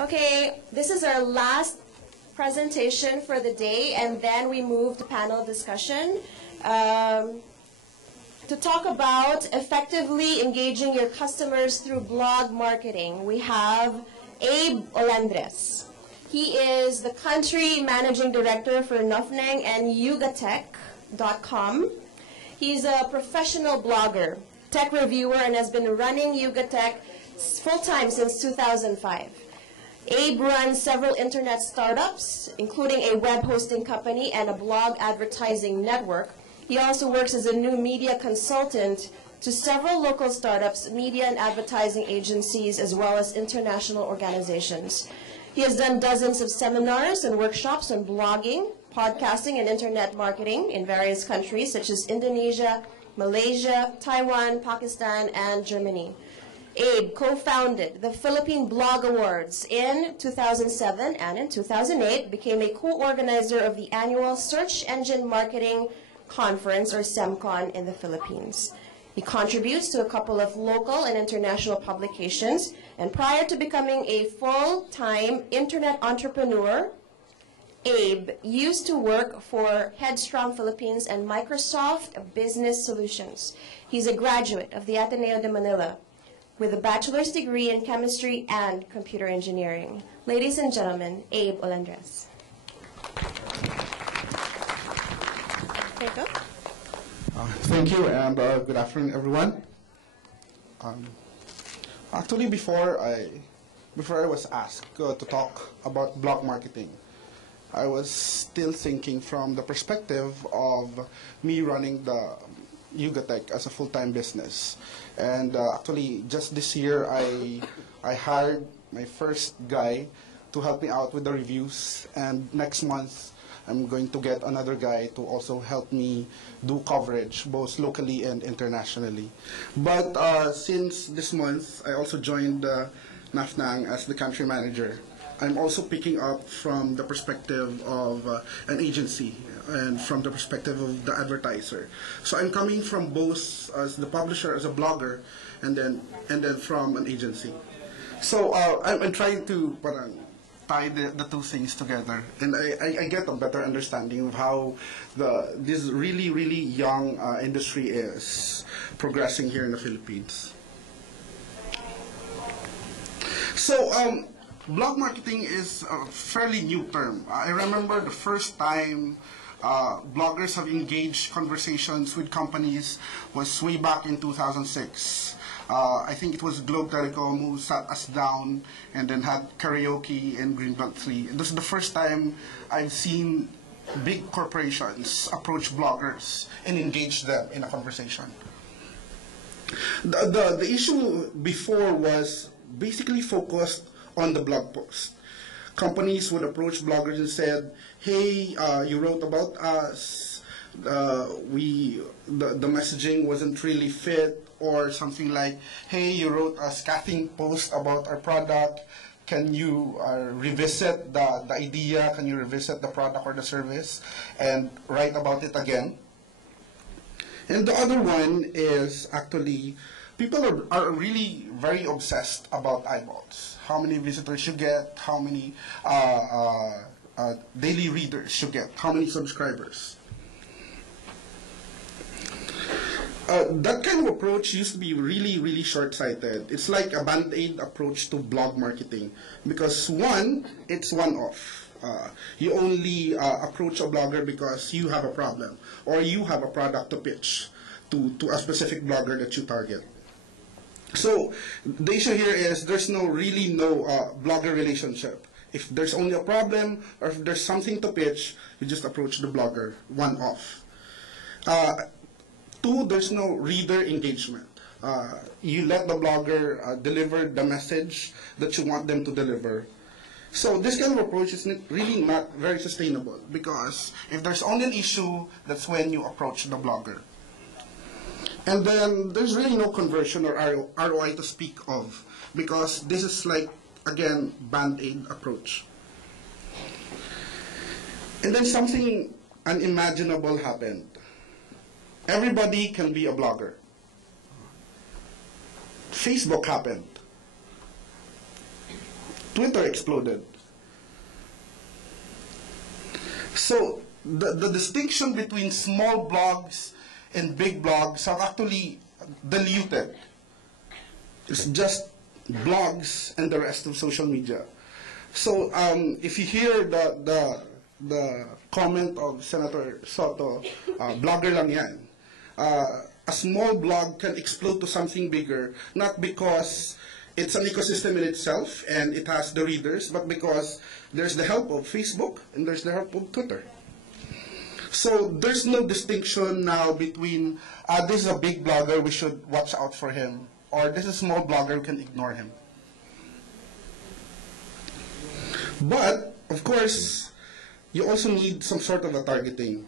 Okay, this is our last presentation for the day, and then we move to panel discussion to talk about effectively engaging your customers through blog marketing. We have Abe Olandres. He is the country managing director for Nuffnang and yugatech.com. He's a professional blogger, tech reviewer, and has been running Yugatech full-time since 2005. Abe runs several internet startups, including a web hosting company and a blog advertising network. He also works as a new media consultant to several local startups, media and advertising agencies, as well as international organizations. He has done dozens of seminars and workshops on blogging, podcasting, and internet marketing in various countries such as Indonesia, Malaysia, Taiwan, Pakistan, and Germany. Abe co-founded the Philippine Blog Awards in 2007, and in 2008 became a co-organizer of the annual Search Engine Marketing Conference, or SEMCON, in the Philippines. He contributes to a couple of local and international publications, and prior to becoming a full-time internet entrepreneur, Abe used to work for Headstrong Philippines and Microsoft Business Solutions. He's a graduate of the Ateneo de Manila with a bachelor's degree in chemistry and computer engineering. Ladies and gentlemen, Abe Olandres. There you go. Thank you, and good afternoon, everyone. Actually, before I was asked to talk about blog marketing, I was still thinking from the perspective of me running the Yugatech as a full-time business. And actually, just this year, I hired my first guy to help me out with the reviews, and next month, I'm going to get another guy to also help me do coverage, both locally and internationally. But since this month, I also joined Nuffnang as the country manager. I'm also picking up from the perspective of an agency and from the perspective of the advertiser. So I'm coming from both as the publisher, as a blogger, and then from an agency. So I'm trying to tie the two things together, and I get a better understanding of how this really young industry is progressing here in the Philippines. So blog marketing is a fairly new term. I remember the first time bloggers have engaged conversations with companies was way back in 2006. I think it was Globe Telecom who sat us down and then had karaoke in Greenbelt 3. This is the first time I've seen big corporations approach bloggers and engage them in a conversation. The issue before was basically focused on the blog post. Companies would approach bloggers and said, hey, you wrote about us, the messaging wasn't really fit, or something like, hey, you wrote a scathing post about our product, can you revisit the idea, can you revisit the product or the service, and write about it again. And the other one is actually, people are really very obsessed about eyeballs. How many visitors you get, how many daily readers you get, how many subscribers. That kind of approach used to be really short-sighted. It's like a band-aid approach to blog marketing because one, it's one-off. You only approach a blogger because you have a problem or you have a product to pitch to a specific blogger that you target. So the issue here is there's really no blogger relationship. If there's only a problem or if there's something to pitch, you just approach the blogger one-off. Two, there's no reader engagement. You let the blogger deliver the message that you want them to deliver. So this kind of approach is really not very sustainable because if there's only an issue, that's when you approach the blogger. And then there's really no conversion or ROI to speak of because this is like, again, band-aid approach. And then something unimaginable happened. Everybody can be a blogger. Facebook happened. Twitter exploded. So the distinction between small blogs and big blogs are actually diluted. It's just blogs and the rest of social media. So if you hear the comment of Senator Soto, blogger lang yan. A small blog can explode to something bigger, not because it's an ecosystem in itself and it has the readers, but because there's the help of Facebook and there's the help of Twitter. So there's no distinction now between this is a big blogger, we should watch out for him, or this is a small blogger, we can ignore him. But, of course, you also need some sort of a targeting.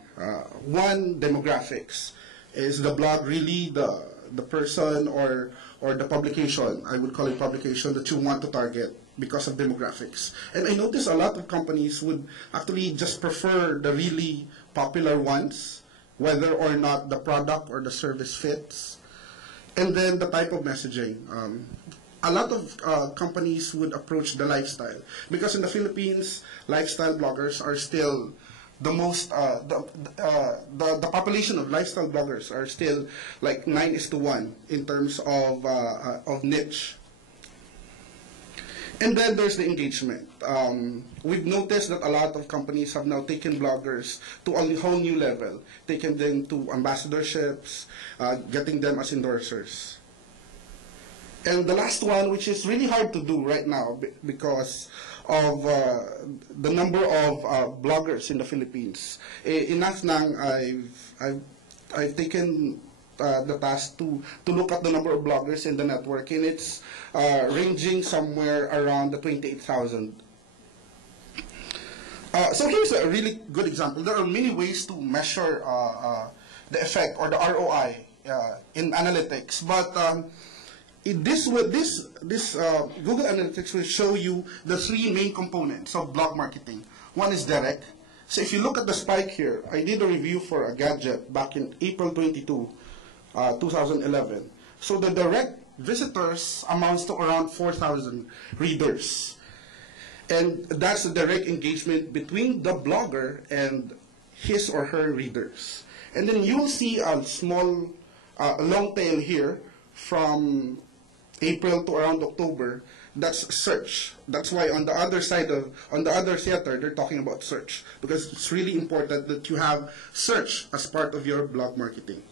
One, demographics. Is the blog really the person or the publication, I would call it publication, that you want to target because of demographics? And I notice a lot of companies would actually just prefer the really popular ones, whether or not the product or the service fits. And then the type of messaging. A lot of companies would approach the lifestyle, because in the Philippines, lifestyle bloggers are still the most, the population of lifestyle bloggers are still like 9:1 in terms of niche. And then there's the engagement. We've noticed that a lot of companies have now taken bloggers to a whole new level, taken them to ambassadorships, getting them as endorsers. And the last one, which is really hard to do right now because of the number of bloggers in the Philippines. In Nuffnang, I've taken the task to look at the number of bloggers in the network, and it's ranging somewhere around the 28,000. So here's a really good example. There are many ways to measure the effect or the ROI in analytics, but this Google Analytics will show you the three main components of blog marketing. One is direct. So if you look at the spike here, I did a review for a gadget back in April 22, 2011. So the direct visitors amounts to around 4,000 readers. And that's the direct engagement between the blogger and his or her readers. And then you'll see a small long tail here from April to around October. That's search. That's why on the other side on the other theater, they're talking about search, because it's really important that you have search as part of your blog marketing.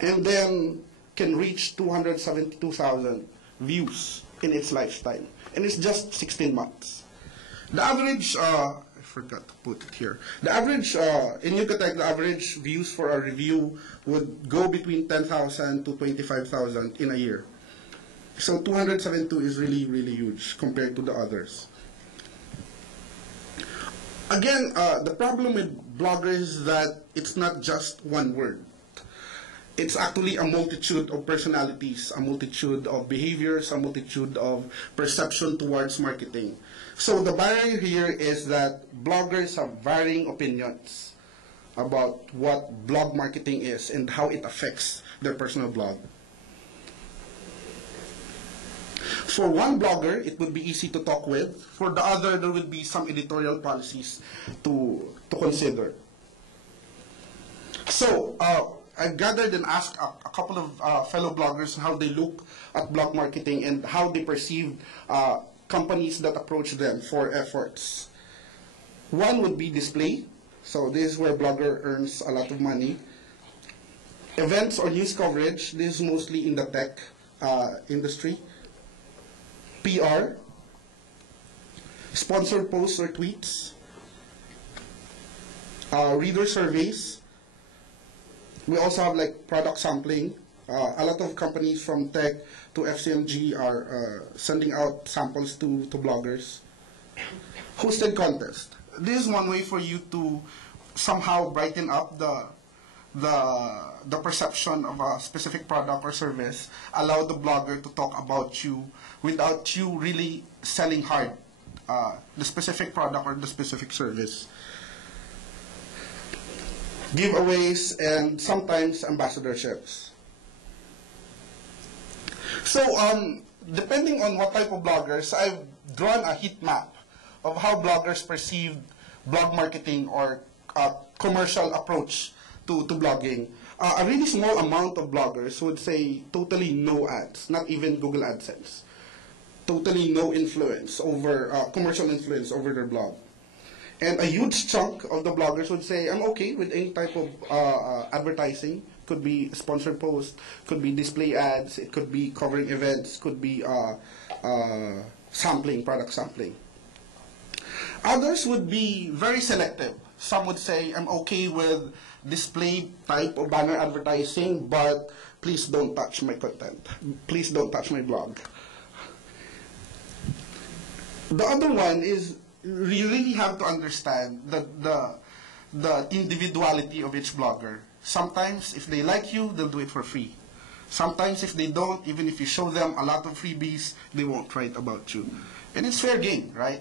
And then can reach 272,000 views in its lifetime. And it's just 16 months. The average, I forgot to put it here. The average, in Yucatec, the average views for a review would go between 10,000 to 25,000 in a year. So 272 is really, really huge compared to the others. Again, the problem with bloggers is that it's not just one word. It's actually a multitude of personalities, a multitude of behaviors, a multitude of perception towards marketing. So the barrier here is that bloggers have varying opinions about what blog marketing is and how it affects their personal blog. For one blogger, it would be easy to talk with. For the other, there would be some editorial policies to consider. So, I gathered and asked a couple of fellow bloggers how they look at blog marketing and how they perceive companies that approach them for efforts. One would be display. So this is where blogger earns a lot of money. Events or news coverage. This is mostly in the tech industry. PR. Sponsored posts or tweets. Reader surveys. We also have like product sampling. A lot of companies from tech to FCMG are sending out samples to bloggers. Hosted contest. This is one way for you to somehow brighten up the perception of a specific product or service. Allow the blogger to talk about you without you really selling hard the specific product or the specific service. Giveaways, and sometimes ambassadorships. So, depending on what type of bloggers, I've drawn a heat map of how bloggers perceived blog marketing or commercial approach to blogging. A really small amount of bloggers would say totally no ads, not even Google AdSense. Totally no influence over, commercial influence over their blog. And a huge chunk of the bloggers would say, I'm okay with any type of advertising. Could be sponsored posts, could be display ads, it could be covering events, could be sampling, product sampling. Others would be very selective. Some would say, I'm okay with display type of banner advertising, but please don't touch my content. Please don't touch my blog. The other one is, you really have to understand the individuality of each blogger. Sometimes, if they like you, they'll do it for free. Sometimes, if they don't, even if you show them a lot of freebies, they won't write about you. And it's fair game, right?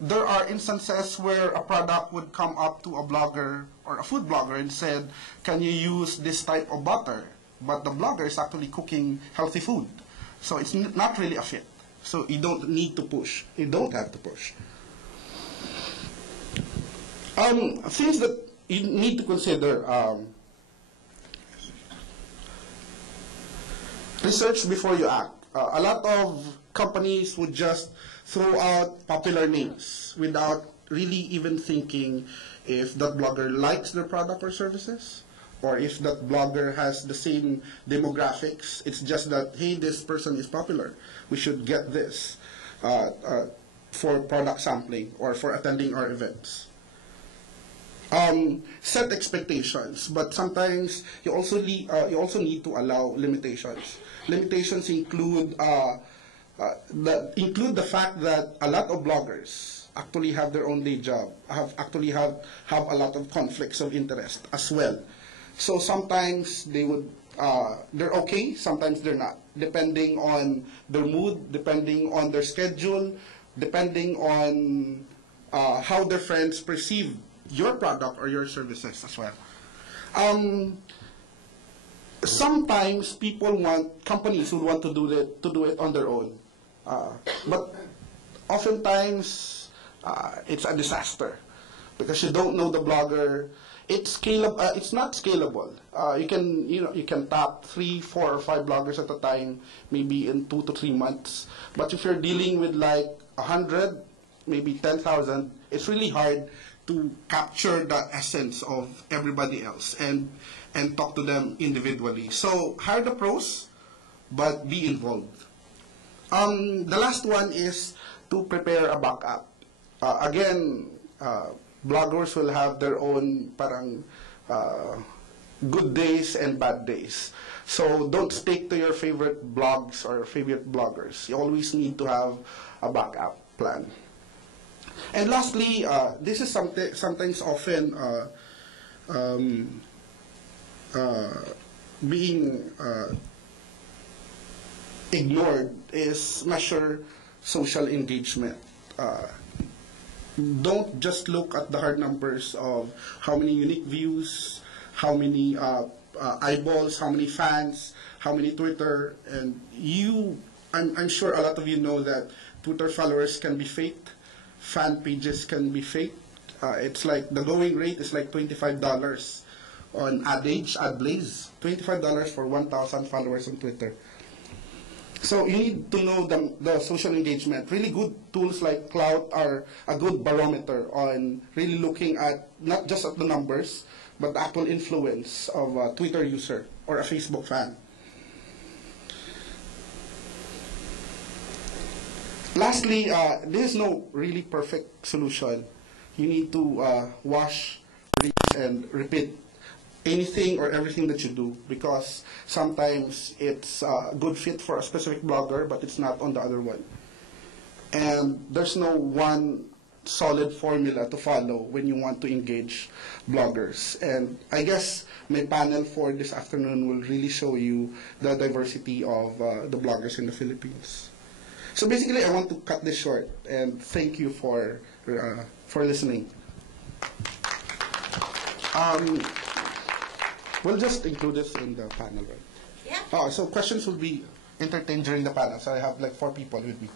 There are instances where a product would come up to a blogger or a food blogger and said, can you use this type of butter? But the blogger is actually cooking healthy food. So it's not really a fit. So you don't need to push. You don't have to push. Things that you need to consider. Research before you act. A lot of companies would just throw out popular names without really even thinking if that blogger likes their product or services, or if that blogger has the same demographics. It's just that, hey, this person is popular. We should get this for product sampling or for attending our events. Set expectations, but sometimes you also need to allow limitations. Limitations include the fact that a lot of bloggers actually have their own day job, have a lot of conflicts of interest as well. So sometimes they're okay, sometimes they're not, depending on their mood, depending on their schedule, depending on how their friends perceive your product or your services as well. Sometimes companies would want to do it on their own, but oftentimes it's a disaster because you don't know the blogger. It's not scalable. You can tap 3, 4, or 5 bloggers at a time, maybe in 2 to 3 months. But if you're dealing with like 100, maybe 10,000, it's really hard to capture the essence of everybody else and talk to them individually. So hire the pros, but be involved. The last one is to prepare a backup. Again, bloggers will have their own good days and bad days. So don't stick to your favorite blogs or favorite bloggers. You always need to have a backup plan. And lastly, this is sometimes often being ignored, is measure social engagement. Don't just look at the hard numbers of how many unique views, how many eyeballs, how many fans, how many Twitter, and I'm sure a lot of you know that Twitter followers can be faked, fan pages can be faked. It's like the going rate is like $25 on AdBlaze, $25 for 1,000 followers on Twitter. So you need to know the social engagement. Really good tools like Cloud are a good barometer on really looking at not just at the numbers, but the actual influence of a Twitter user or a Facebook fan. Lastly, there is no really perfect solution. You need to wash, rinse, and repeat anything or everything that you do, because sometimes it's a good fit for a specific blogger, but it's not on the other one. And there's no one solid formula to follow when you want to engage bloggers. And I guess my panel for this afternoon will really show you the diversity of the bloggers in the Philippines. So basically, I want to cut this short and thank you for listening. We'll just include this in the panel, right? Yeah. Oh, so questions will be entertained during the panel. So I have like 4 people with me.